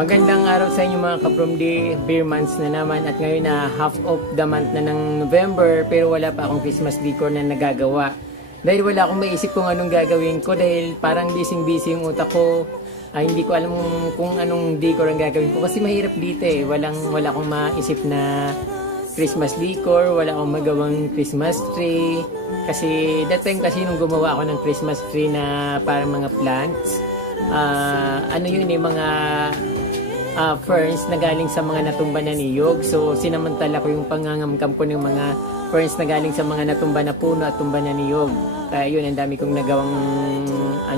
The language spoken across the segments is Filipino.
Magandang araw sa inyo mga ka-From-D, beer months na naman at ngayon na half of the month na ng November pero wala pa akong Christmas decor na nagagawa. Dahil wala akong maisip kung anong gagawin ko dahil parang busy yung utak ko. Hindi ko alam kung anong decor ang gagawin ko kasi mahirap dito eh. Wala akong maisip na Christmas decor, wala akong magawang Christmas tree. Kasi that time kasi nung gumawa ako ng Christmas tree na parang mga plants, mga ferns na galing sa mga natumba na niyog. So sinamantala ko yung pangangamkam ko ng mga ferns na galing sa mga natumba na puno at tumba na niyog. Kaya yun, ang dami kong nagawang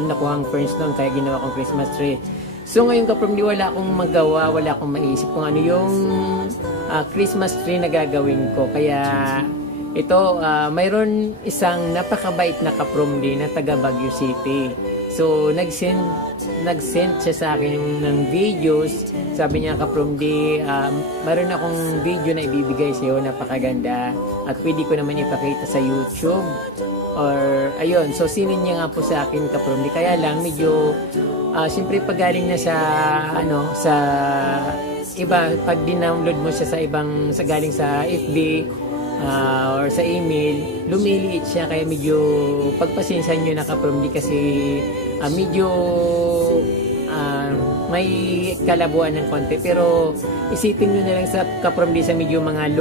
nakuhang ferns noon, kaya ginawa kong Christmas tree. So ngayon ka-From-D, wala akong magawa, wala akong maisip kung ano yung Christmas tree na gagawin ko. Kaya ito, mayroon isang napakabait na ka-From-D na taga Baguio City. So nag-send siya sa akin ng videos. Sabi niya, ka-From-D, mayroon akong video na ibibigay sa iyo, napakaganda at pwede ko naman ipakita sa YouTube. Or ayun, so sinend niya nga po sa akin, ka-From-D. Kaya lang medyo siyempre pag galing na sa sa iba, pag dinownload mo siya sa galing sa FB or sa email, lumiliit siya, kaya medyo pagpasensya nyo na ka-From-D kasi medyo may kalabuan ng konti, pero isipin nyo na lang sa ka-From-D sa medyo mga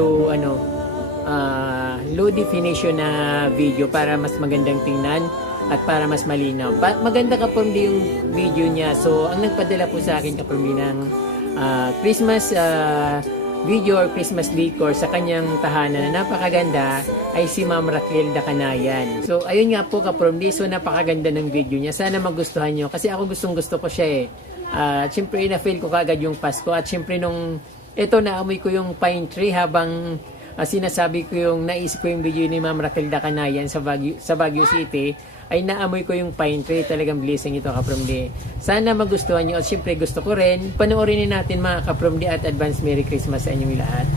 low definition na video para mas magandang tingnan at para mas malinaw. Maganda ka-From-D yung video niya. So ang nagpadala po sa akin ka-From-D ng Christmas video or Christmas decor sa kanyang tahanan na napakaganda ay si Ma'am Raquel Dacanayan. So ayun nga po ka-From-D, so napakaganda ng video niya. Sana magustuhan nyo kasi ako gusto ko siya eh. Siyempre na-feel ko kagad yung Pasko at siyempre nung ito naamoy ko yung pine tree habang sinasabi ko yung naisip ko yung video ni Ma'am Raquel Dacanayan sa Baguio City, ay naamoy ko yung pine tree. Talagang blessing ito ka-From-D. Sana magustuhan nyo at syempre gusto ko rin. Panoorin natin mga ka-From-D at advance Merry Christmas sa inyong lahat.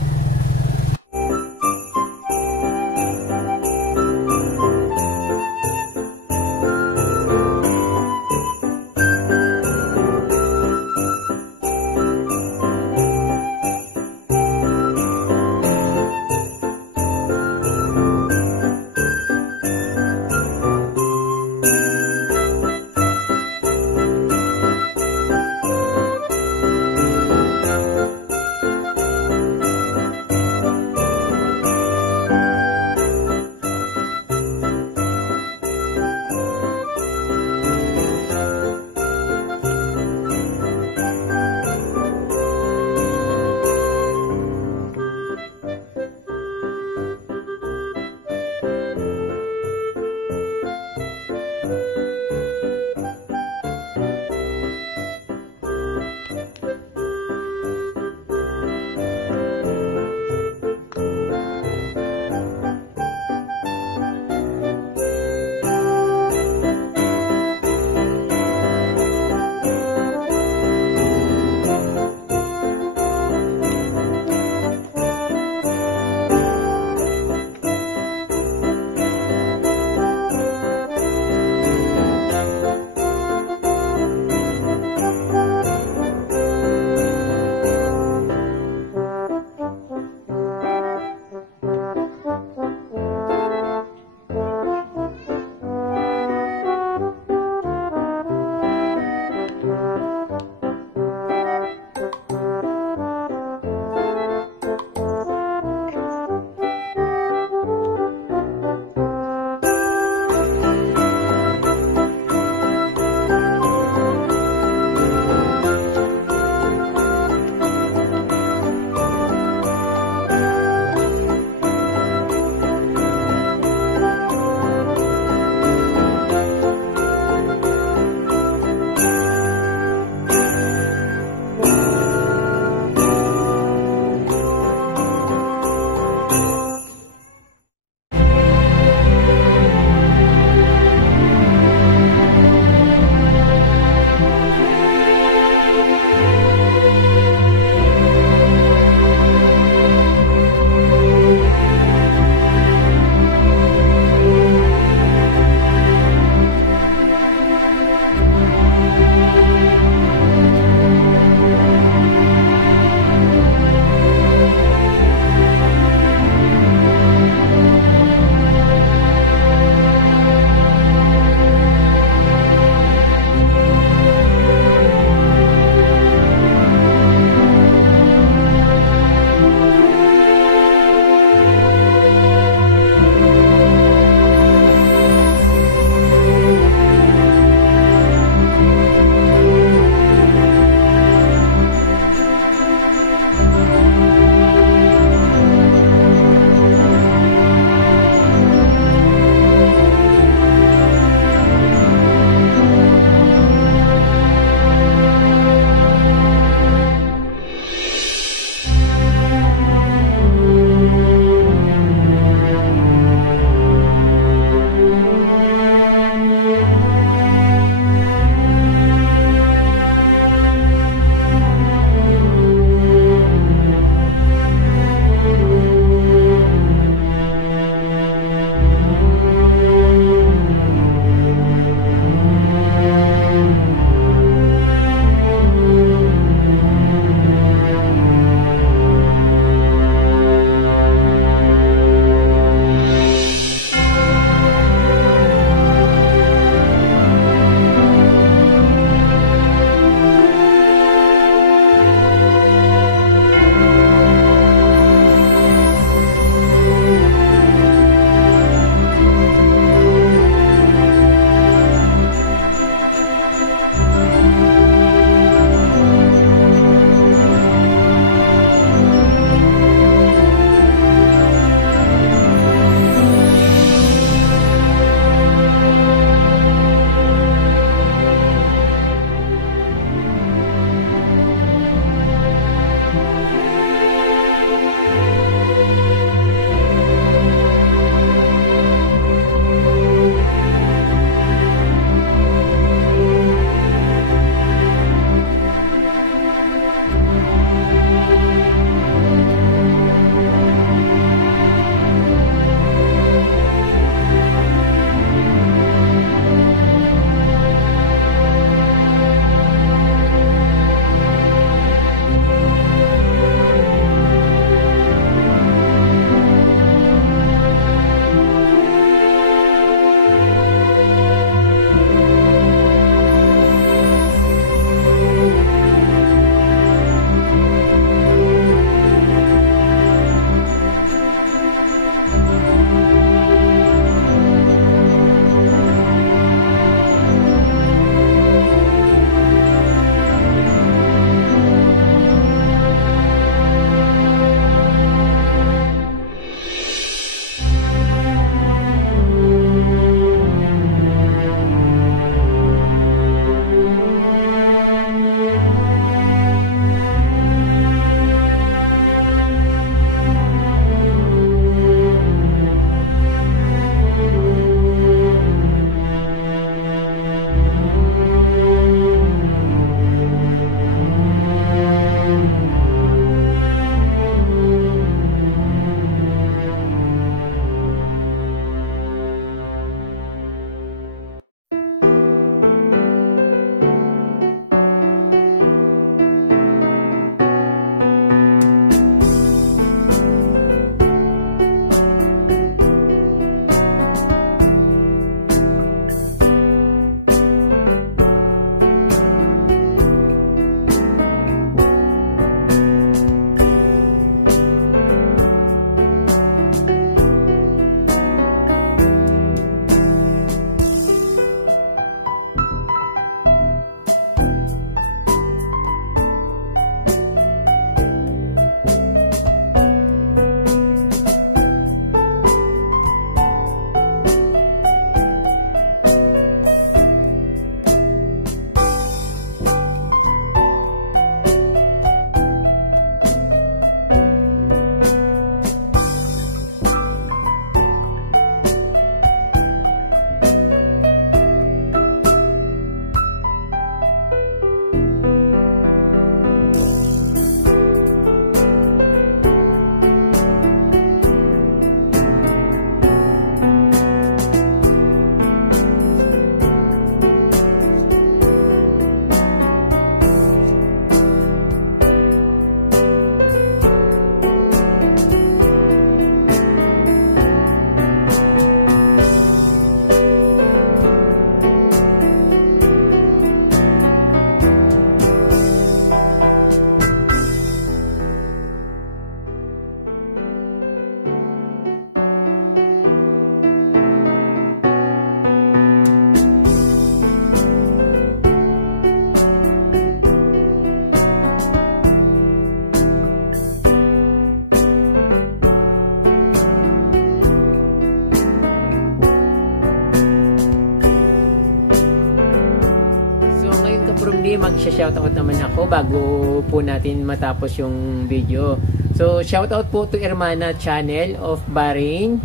magsha-shoutout naman ako bago po natin matapos yung video. So, shoutout po to Hermana Channel of Bahrain,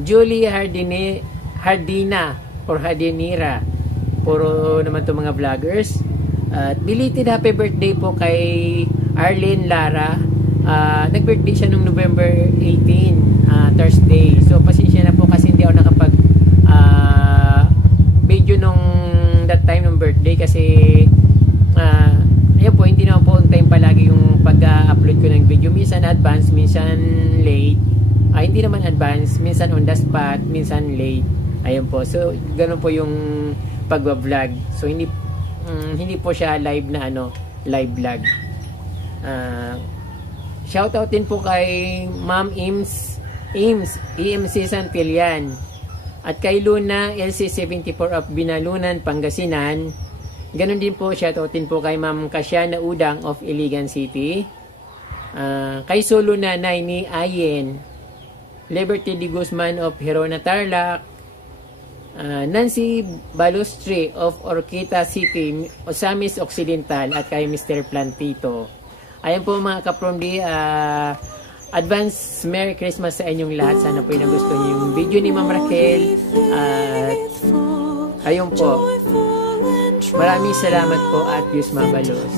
Julie Hardina or Hardinira. Puro naman to mga vloggers. At belated happy birthday po kay Arlene Lara. Nag-birthday siya nung November 18, Thursday. So, pasensya na po kasi hindi ako nakapag video nung that time ng birthday kasi ayun po, hindi naman po on time palagi yung pag-upload ko ng video. Minsan advance, minsan late. Hindi naman advance, minsan on the spot, minsan late. Ayun po. So, ganun po yung pag-vlog. So, hindi po siya live na live vlog. Shoutout din po kay Ma'am EMC Santillan at kay Luna LC74 of Binalunan, Pangasinan. Ganon din po, shoutout din po kay Ma'am Kasyana Udang of Iligan City. Kay Solo Nanay ni Ayen, Liberty D. Guzman of Herona Tarlac, Nancy Balustri of Orquita City, Osamis Occidental, at kay Mr. Plantito. Ayan po mga ka-From D, advance Merry Christmas sa inyong lahat. Sana po yung nagustuhan niyo yung video ni Ma'am Raquel. At ayun po, maraming salamat po at Diyos mabalos.